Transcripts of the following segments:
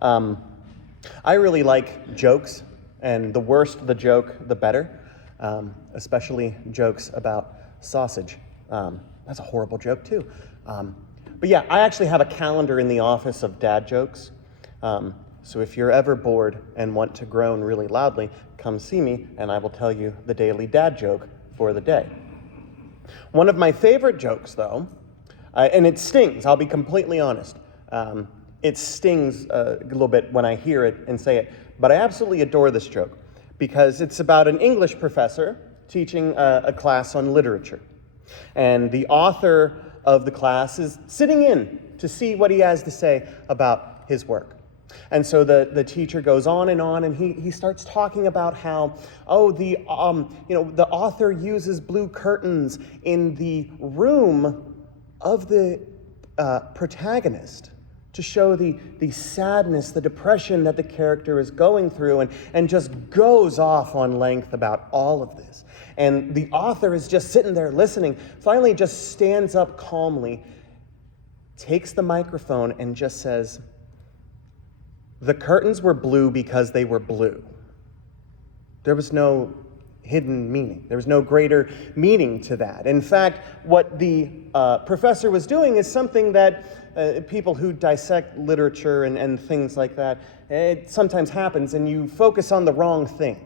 Um, I really like jokes, and the worse the joke, the better, especially jokes about sausage. That's a horrible joke, too. But yeah, I actually have a calendar in the office of dad jokes. So if you're ever bored and want to groan really loudly, come see me, and I will tell you the daily dad joke for the day. One of my favorite jokes, though, and it stings, I'll be completely honest. It stings a little bit when I hear it and say it, but I absolutely adore this joke because it's about an English professor teaching a class on literature. And the author of the class is sitting in to see what he has to say about his work. And so the teacher goes on, and he starts talking about how, the author uses blue curtains in the room of the protagonist to show the sadness, the depression that the character is going through, and just goes off on length about all of this. And the author is just sitting there listening, finally just stands up calmly, takes the microphone, and just says, "The curtains were blue because they were blue." There was no hidden meaning. There was no greater meaning to that. In fact, what the professor was doing is something that people who dissect literature and things like that, it sometimes happens, and you focus on the wrong thing.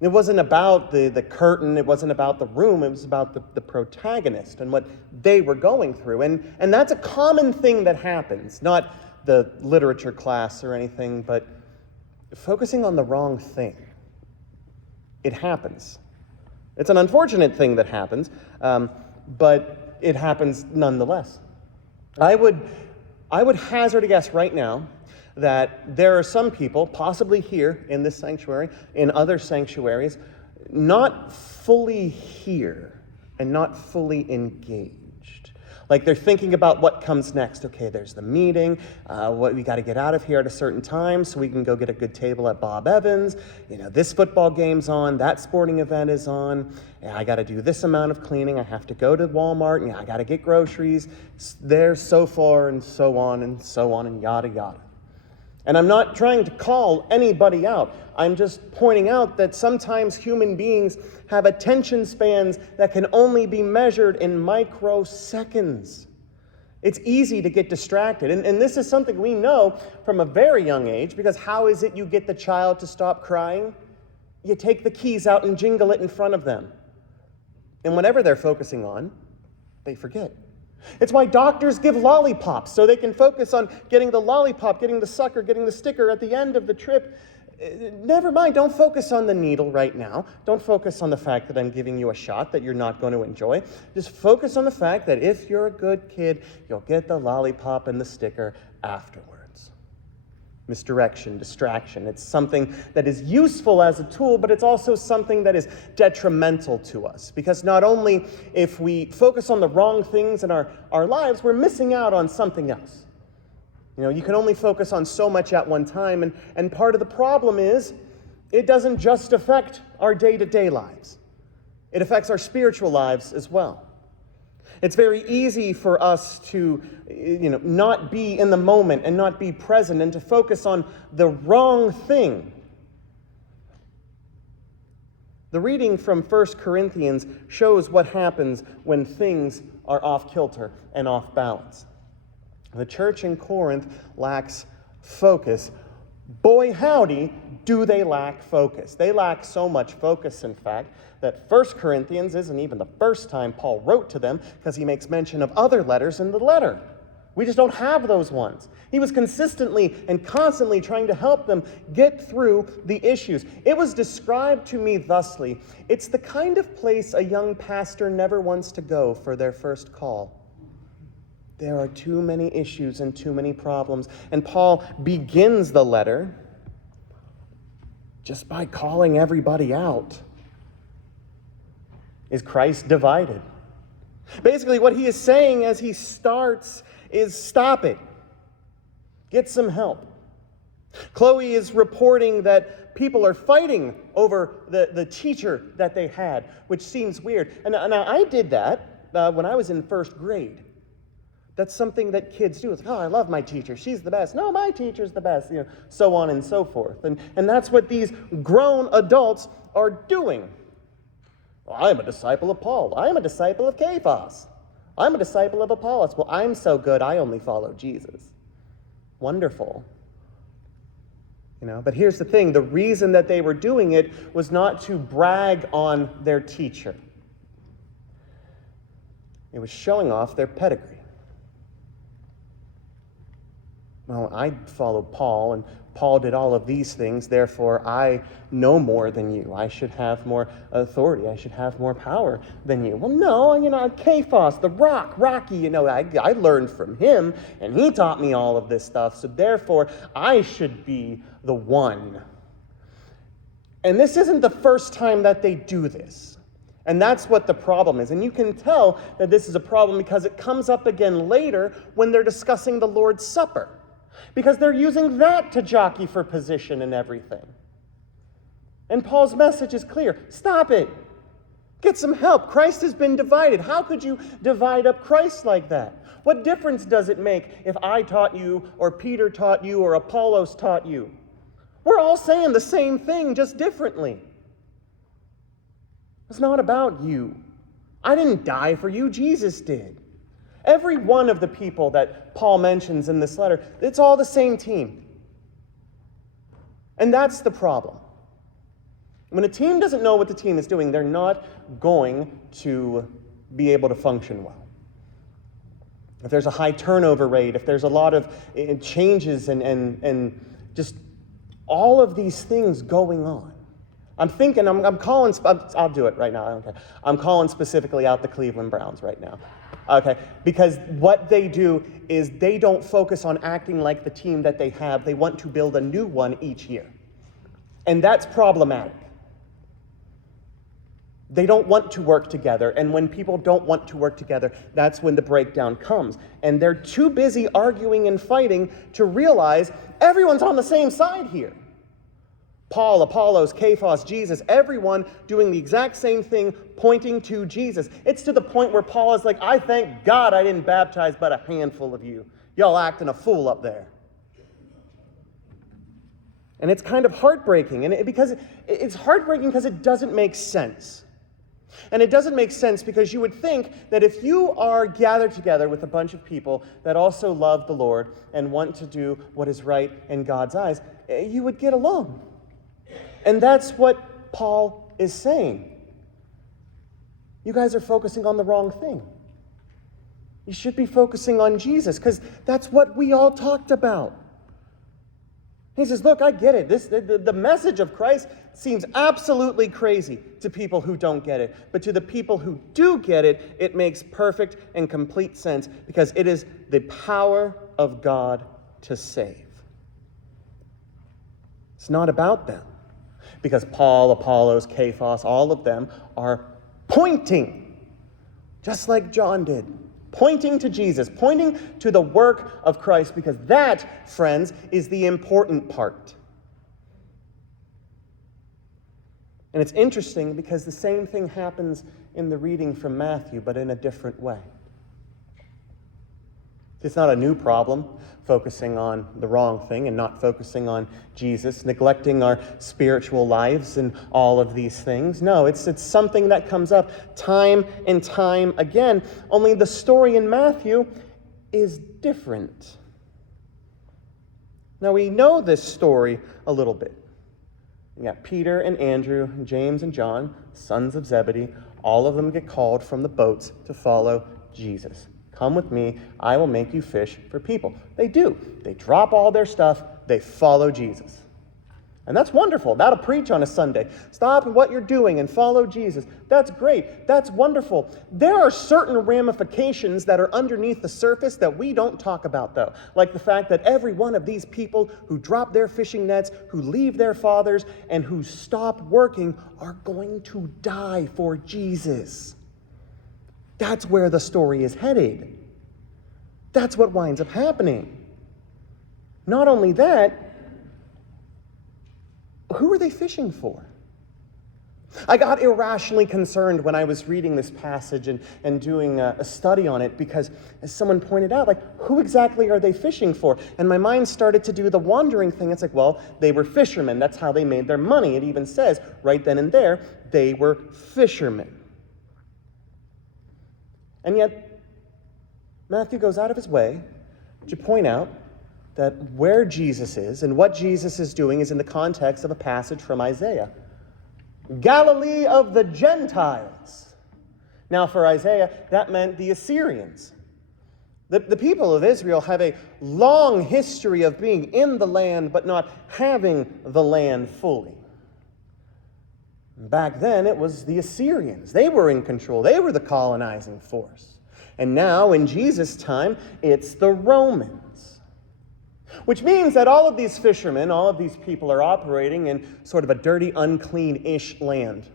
It wasn't about the curtain, it wasn't about the room, it was about the protagonist and what they were going through. And that's a common thing that happens, not the literature class or anything, but focusing on the wrong thing. It happens. It's an unfortunate thing that happens, but it happens nonetheless. I would hazard a guess right now that there are some people, possibly here in this sanctuary, in other sanctuaries, not fully here and not fully engaged. Like they're thinking about what comes next. Okay, there's the meeting. We got to get out of here at a certain time so we can go get a good table at Bob Evans. This football game's on. That sporting event is on. And I got to do this amount of cleaning. I have to go to Walmart. And I got to get groceries. There's so far and so on and yada yada. And I'm not trying to call anybody out. I'm just pointing out that sometimes human beings have attention spans that can only be measured in microseconds. It's easy to get distracted. And this is something we know from a very young age, because how is it you get the child to stop crying? You take the keys out and jingle it in front of them. And whatever they're focusing on, they forget. It's why doctors give lollipops, so they can focus on getting the lollipop, getting the sucker, getting the sticker at the end of the trip. Never mind, don't focus on the needle right now. Don't focus on the fact that I'm giving you a shot that you're not going to enjoy. Just focus on the fact that if you're a good kid, you'll get the lollipop and the sticker afterwards. Misdirection, distraction. It's something that is useful as a tool, but it's also something that is detrimental to us. Because not only if we focus on the wrong things in our lives, we're missing out on something else. You can only focus on so much at one time, and part of the problem is it doesn't just affect our day-to-day lives. It affects our spiritual lives as well. It's very easy for us to, not be in the moment and not be present and to focus on the wrong thing. The reading from 1 Corinthians shows what happens when things are off kilter and off balance. The church in Corinth lacks focus. Boy, howdy, do they lack focus. They lack so much focus, in fact, that 1 Corinthians isn't even the first time Paul wrote to them, because he makes mention of other letters in the letter. We just don't have those ones. He was consistently and constantly trying to help them get through the issues. It was described to me thusly: it's the kind of place a young pastor never wants to go for their first call. There are too many issues and too many problems. And Paul begins the letter just by calling everybody out. Is Christ divided? Basically, what he is saying as he starts is stop it. Get some help. Chloe is reporting that people are fighting over the teacher that they had, which seems weird. And I did that when I was in first grade. That's something that kids do. It's like, oh, I love my teacher. She's the best. No, my teacher's the best. So on and so forth. And that's what these grown adults are doing. Well, I'm a disciple of Paul. I'm a disciple of Cephas. I'm a disciple of Apollos. Well, I'm so good, I only follow Jesus. Wonderful. But here's the thing. The reason that they were doing it was not to brag on their teacher. It was showing off their pedigree. Well, I followed Paul, and Paul did all of these things, therefore I know more than you. I should have more authority. I should have more power than you. Well, no, Cephas, the Rocky, I learned from him, and he taught me all of this stuff, so therefore I should be the one. And this isn't the first time that they do this. And that's what the problem is. And you can tell that this is a problem because it comes up again later when they're discussing the Lord's Supper. Because they're using that to jockey for position and everything. And Paul's message is clear. Stop it. Get some help. Christ has been divided. How could you divide up Christ like that? What difference does it make if I taught you, or Peter taught you, or Apollos taught you? We're all saying the same thing, just differently. It's not about you. I didn't die for you. Jesus did. Every one of the people that Paul mentions in this letter, it's all the same team. And that's the problem. When a team doesn't know what the team is doing, they're not going to be able to function well. If there's a high turnover rate, if there's a lot of changes and just all of these things going on. I'm calling, I'll do it right now, I don't care. I'm calling specifically out the Cleveland Browns right now. Okay, because what they do is they don't focus on acting like the team that they have. They want to build a new one each year. And that's problematic. They don't want to work together. And when people don't want to work together, that's when the breakdown comes. And they're too busy arguing and fighting to realize everyone's on the same side here. Paul, Apollos, Cephas, Jesus, everyone doing the exact same thing, pointing to Jesus. It's to the point where Paul is like, I thank God I didn't baptize but a handful of you. Y'all acting a fool up there. And it's kind of heartbreaking. And it's heartbreaking because it doesn't make sense. And it doesn't make sense because you would think that if you are gathered together with a bunch of people that also love the Lord and want to do what is right in God's eyes, you would get along. And that's what Paul is saying. You guys are focusing on the wrong thing. You should be focusing on Jesus, because that's what we all talked about. He says, look, I get it. The message of Christ seems absolutely crazy to people who don't get it. But to the people who do get it, it makes perfect and complete sense, because it is the power of God to save. It's not about them. Because Paul, Apollos, Cephas, all of them are pointing, just like John did, pointing to Jesus, pointing to the work of Christ, because that, friends, is the important part. And it's interesting because the same thing happens in the reading from Matthew, but in a different way. It's not a new problem, focusing on the wrong thing and not focusing on Jesus, neglecting our spiritual lives and all of these things. No, it's something that comes up time and time again, only the story in Matthew is different. Now, we know this story a little bit. You got Peter and Andrew, and James and John, sons of Zebedee. All of them get called from the boats to follow Jesus. Come with me, I will make you fish for people. They do. They drop all their stuff, they follow Jesus. And that's wonderful. That'll preach on a Sunday. Stop what you're doing and follow Jesus. That's great. That's wonderful. There are certain ramifications that are underneath the surface that we don't talk about, though. Like the fact that every one of these people who drop their fishing nets, who leave their fathers, and who stop working are going to die for Jesus. That's where the story is headed. That's what winds up happening. Not only that, who are they fishing for? I got irrationally concerned when I was reading this passage and doing a study on it because, as someone pointed out, who exactly are they fishing for? And my mind started to do the wandering thing. It's well, they were fishermen. That's how they made their money. It even says right then and there, they were fishermen. And yet, Matthew goes out of his way to point out that where Jesus is and what Jesus is doing is in the context of a passage from Isaiah. Galilee of the Gentiles. Now, for Isaiah, that meant the Assyrians. The people of Israel have a long history of being in the land, but not having the land fully. Back then, it was the Assyrians. They were in control. They were the colonizing force. And now, in Jesus' time, it's the Romans. Which means that all of these fishermen, all of these people are operating in sort of a dirty, unclean-ish land.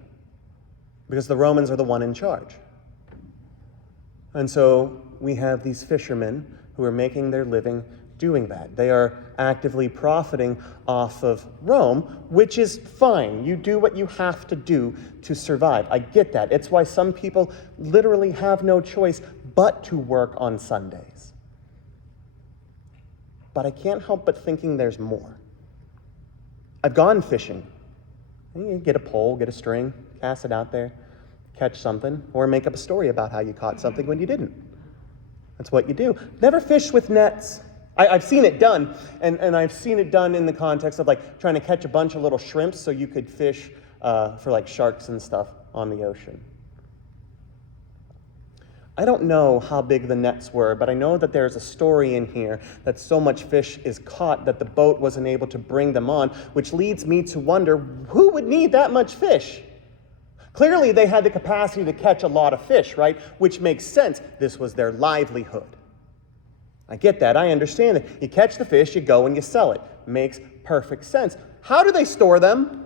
Because the Romans are the one in charge. And so we have these fishermen who are making their living doing that. They are actively profiting off of Rome, which is fine. You do what you have to do to survive. I get that. It's why some people literally have no choice but to work on Sundays. But I can't help but thinking there's more. I've gone fishing. You get a pole, get a string, cast it out there, catch something, or make up a story about how you caught something when you didn't. That's what you do. Never fish with nets. I've seen it done, and I've seen it done in the context of trying to catch a bunch of little shrimps so you could fish for sharks and stuff on the ocean. I don't know how big the nets were, but I know that there's a story in here that so much fish is caught that the boat wasn't able to bring them on, which leads me to wonder, who would need that much fish? Clearly, they had the capacity to catch a lot of fish, right? Which makes sense. This was their livelihood. I get that. I understand that. You catch the fish, you go and you sell it. Makes perfect sense. How do they store them?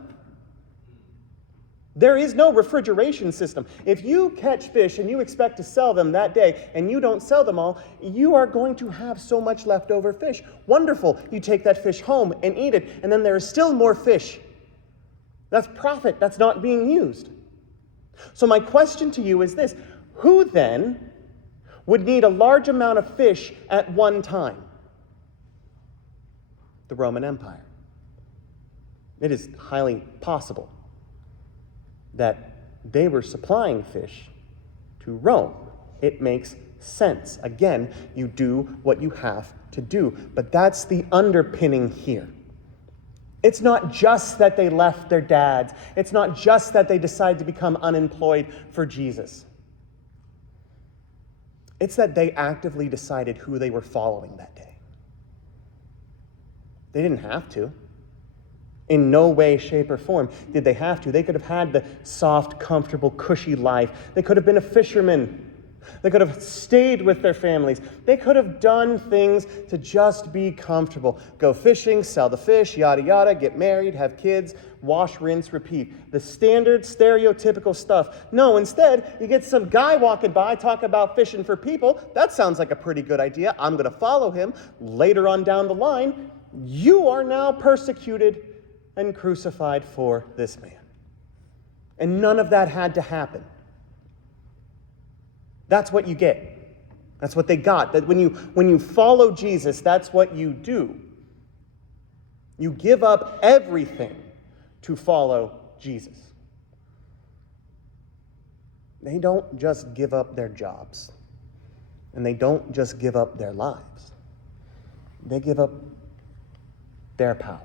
There is no refrigeration system. If you catch fish and you expect to sell them that day and you don't sell them all, you are going to have so much leftover fish. Wonderful. You take that fish home and eat it, and then there is still more fish. That's profit. That's not being used. So my question to you is this: who then would need a large amount of fish at one time? The Roman Empire. It is highly possible that they were supplying fish to Rome. It makes sense. Again, you do what you have to do. But that's the underpinning here. It's not just that they left their dads. It's not just that they decided to become unemployed for Jesus. It's that they actively decided who they were following that day. They didn't have to. In no way, shape, or form did they have to. They could have had the soft, comfortable, cushy life. They could have been a fisherman. They could have stayed with their families. They could have done things to just be comfortable. Go fishing, sell the fish, yada, yada, get married, have kids, wash, rinse, repeat. The standard, stereotypical stuff. No, instead, you get some guy walking by, talk about fishing for people. That sounds like a pretty good idea. I'm going to follow him. Later on down the line, you are now persecuted and crucified for this man. And none of that had to happen. That's what you get. That's what they got. That when you follow Jesus, that's what you do. You give up everything to follow Jesus. They don't just give up their jobs. And they don't just give up their lives. They give up their power.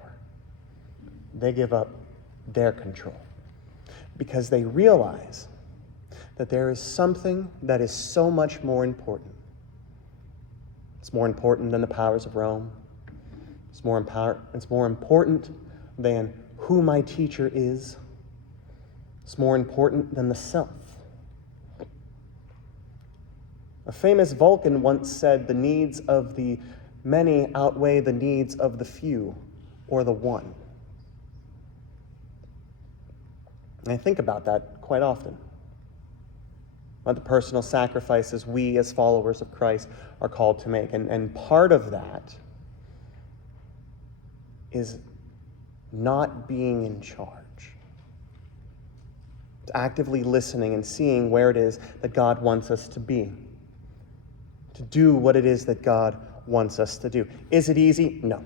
They give up their control because they realize that there is something that is so much more important. It's more important than the powers of Rome. It's more important than who my teacher is. It's more important than the self. A famous Vulcan once said, "The needs of the many outweigh the needs of the few or the one." And I think about that quite often. About the personal sacrifices we as followers of Christ are called to make. And part of that is not being in charge. to actively listening and seeing where it is that God wants us to be, to do what it is that God wants us to do. Is it easy? No.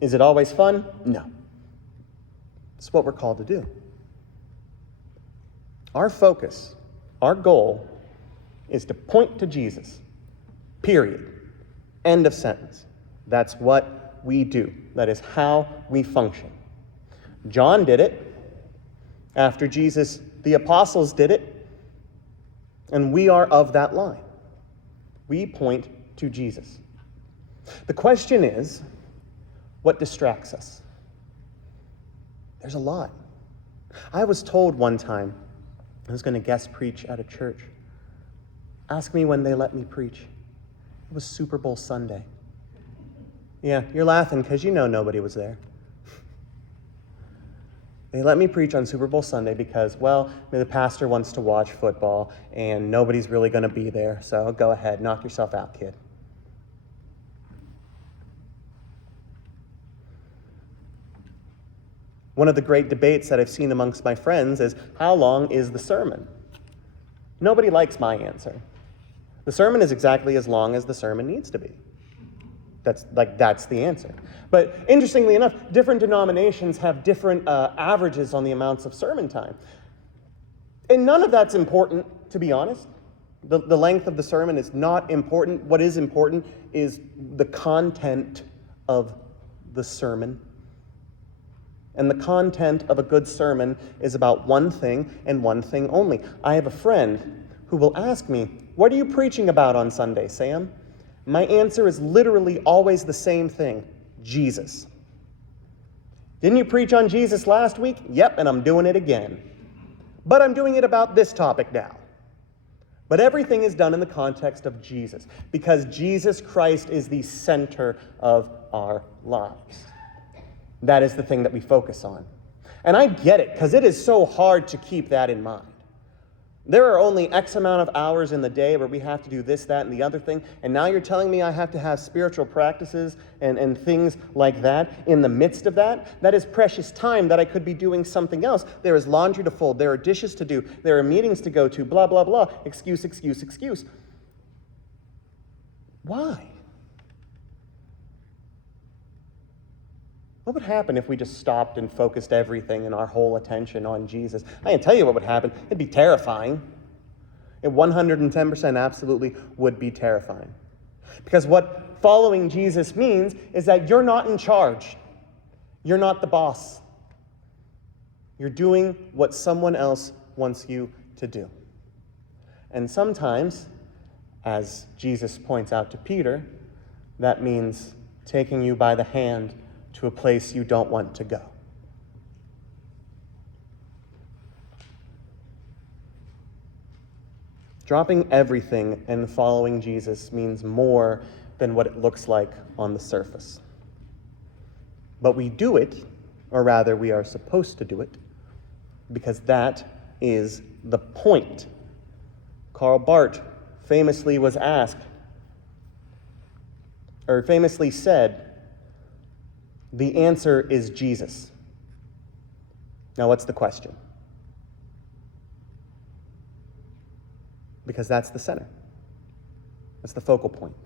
Is it always fun? No. It's what we're called to do. Our focus, our goal, is to point to Jesus. Period. End of sentence. That's what we do. That is how we function. John did it. After Jesus, the apostles did it. And we are of that line. We point to Jesus. The question is, what distracts us? There's a lot. I was told one time, I was going to guest preach at a church. Ask me when they let me preach. It was Super Bowl Sunday. Yeah, you're laughing because you know nobody was there. They let me preach on Super Bowl Sunday because, well, the pastor wants to watch football and nobody's really going to be there. So go ahead, knock yourself out, kid. One of the great debates that I've seen amongst my friends is, how long is the sermon? Nobody likes my answer. The sermon is exactly as long as the sermon needs to be. That's the answer. But interestingly enough, different denominations have different averages on the amounts of sermon time. And none of that's important, to be honest. The length of the sermon is not important. What is important is the content of the sermon. And the content of a good sermon is about one thing and one thing only. I have a friend who will ask me, "What are you preaching about on Sunday, Sam?" My answer is literally always the same thing: Jesus. Didn't you preach on Jesus last week? Yep, and I'm doing it again. But I'm doing it about this topic now. But everything is done in the context of Jesus, because Jesus Christ is the center of our lives. That is the thing that we focus on. And I get it, because it is so hard to keep that in mind. There are only X amount of hours in the day where we have to do this, that, and the other thing. And now you're telling me I have to have spiritual practices and things like that in the midst of that? That is precious time that I could be doing something else. There is laundry to fold. There are dishes to do. There are meetings to go to. Blah, blah, blah. Excuse, excuse, excuse. Why? What would happen if we just stopped and focused everything and our whole attention on Jesus? I can tell you what would happen. It'd be terrifying. It 110% absolutely would be terrifying. Because what following Jesus means is that you're not in charge. You're not the boss. You're doing what someone else wants you to do. And sometimes, as Jesus points out to Peter, that means taking you by the hand to a place you don't want to go. Dropping everything and following Jesus means more than what it looks like on the surface. But we do it, or rather we are supposed to do it, because that is the point. Karl Barth famously said, the answer is Jesus. Now, what's the question? Because that's the center. That's the focal point.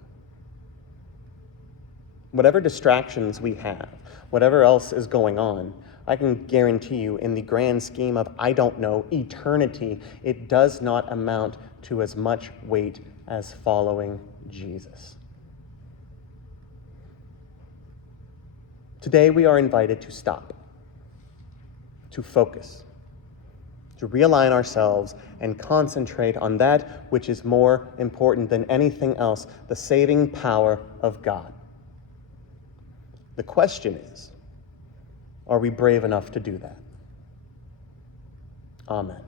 Whatever distractions we have, whatever else is going on, I can guarantee you, in the grand scheme of, I don't know, eternity, it does not amount to as much weight as following Jesus. Today we are invited to stop, to focus, to realign ourselves and concentrate on that which is more important than anything else, the saving power of God. The question is, are we brave enough to do that? Amen.